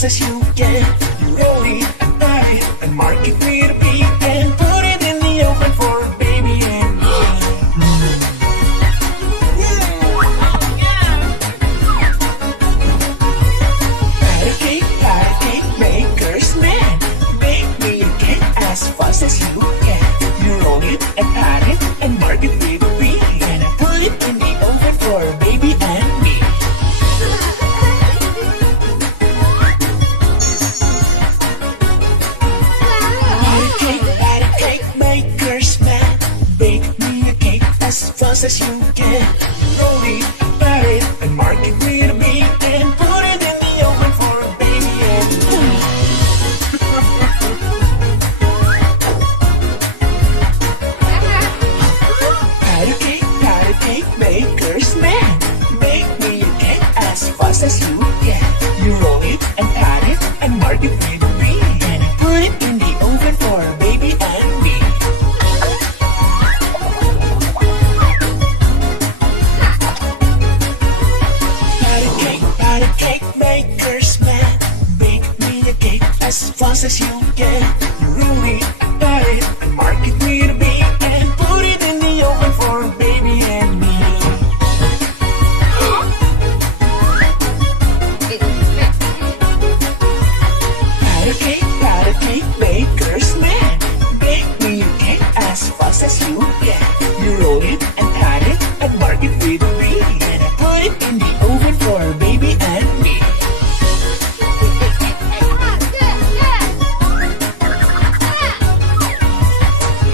fast as you can. Roll it, buy it, and mark it with a P, and put it in the oven for baby and me. Pat a cake maker's man. Bake me a cake as fast as you can. You roll it and pat it and mark it with a P, and I put it in the oven for baby and me. Pat a cake maker's man. Bake me a cake as fast as you can. Roll it, pat it, and mark it with a B, and put it in the oven for baby and me. Pat a cake maker's man. Bake me a cake as fast as you can. You roll it and pat it and mark it with a B, and put it in the oven for baby and me. Pat a cake maker's man. Bake me a cake as fast as you can. You roll it, pat it, and mark it with a B, and put it in the oven for baby and me. Pat a cake maker's man. Bake me a cake as fast as you can. You roll it and pat it and mark it with a B, and put it in the oven for baby and me.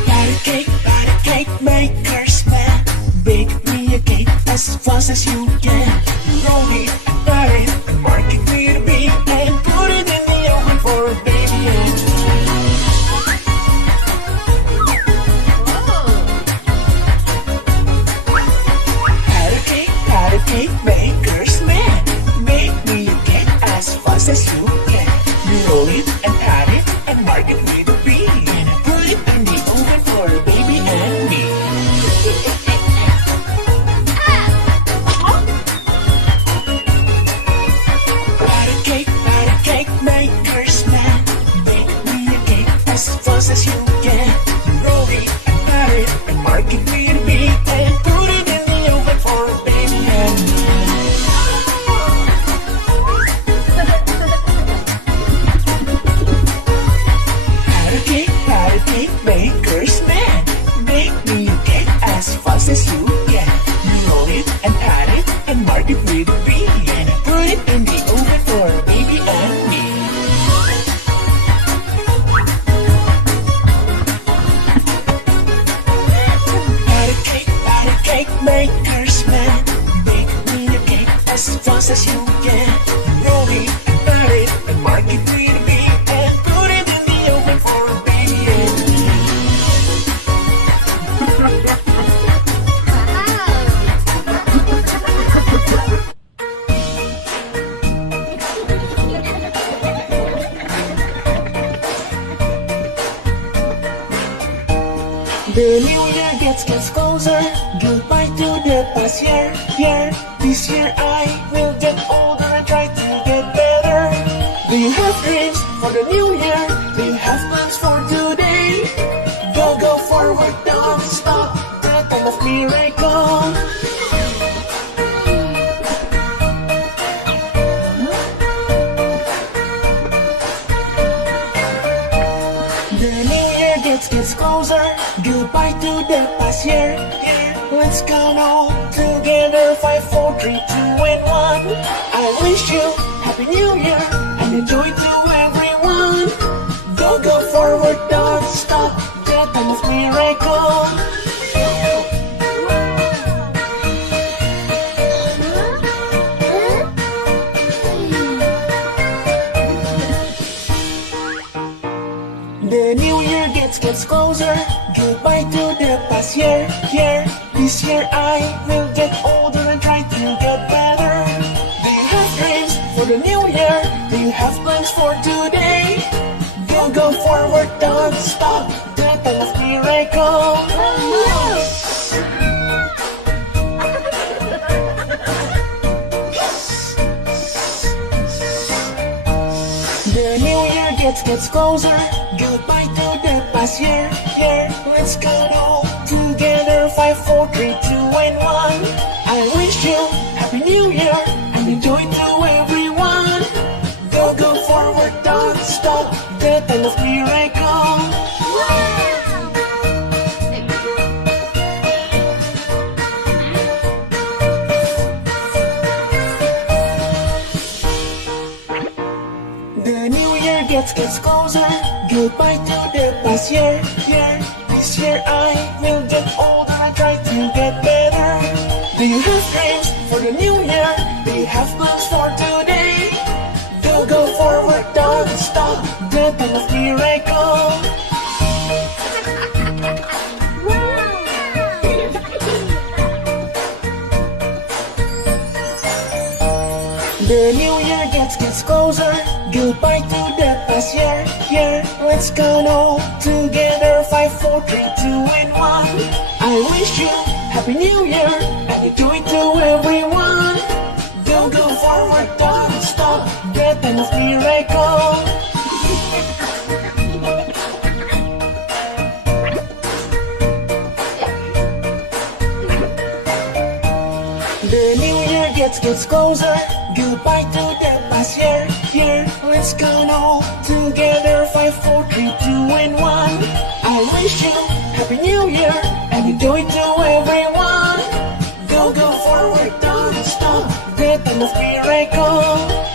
Pat a cake maker's man. Bake me a cake as fast as you can. You roll it, pat it, and mark it with a B, and put it in the oven for baby and me. Pat a cake maker's man. Make me a cake as fast as you can. You roll it and pat it and mark it with a B, and put it in the oven for baby and me. Pat a cake maker's man. Make me a cake as fast as you can. You roll it and pat it and mark it with a B, and put it in the oven for baby and me. Pat a cake maker's man. Make me a cake as fast as you can. You roll it and pat it and mark it with a B, and put it in the oven for baby and me. Pat a cake maker's man. Make me a cake as fast as you can. You roll it and pat it and mark it with a B, and put it in the oven for baby and me. The new year gets closer. Goodbye to the past year. This year I will get older and try to get better. Do you have dreams for the new year? Do you have plans for today? Go forward, don't stop. The time of miracle. The new year gets closer. Goodbye to the past year. Let's count all together. 5, 4, 3, 2, and 1. I wish you Happy New Year and enjoy to everyone. Go forward, don't stop. The time of miracle. The new year gets closer. Goodbye to the past year. This year I will get older and try to get better. Do you have dreams for the new year? Do you have plans for today? Go forward, don't stop. The time of miracle. gets closer. Goodbye to the past year. Let's count all together. 5, 4, 3, 2, and 1. I wish you Happy New Year and joy to everyone. Go forward, don't stop. The time of miracle. The new year gets closer. Goodbye to the past year. This year I will get older and try to get better. Do you have dreams for the new year? Do you have plans for today? Go forward, don't stop. The time of miracle. The new year gets closer. Goodbye to the past year. Let's count all together. 5, 4, 3, 2, and 1. I wish you Happy New Year and joy to everyone. Go forward, don't stop. The time of miracle. The new year gets closer. Goodbye to the past year. Let's count all together. 5, 4, 3, 2, and 1. I wish you Happy New Year and joy to everyone. Go forward, don't stop. The time of miracle.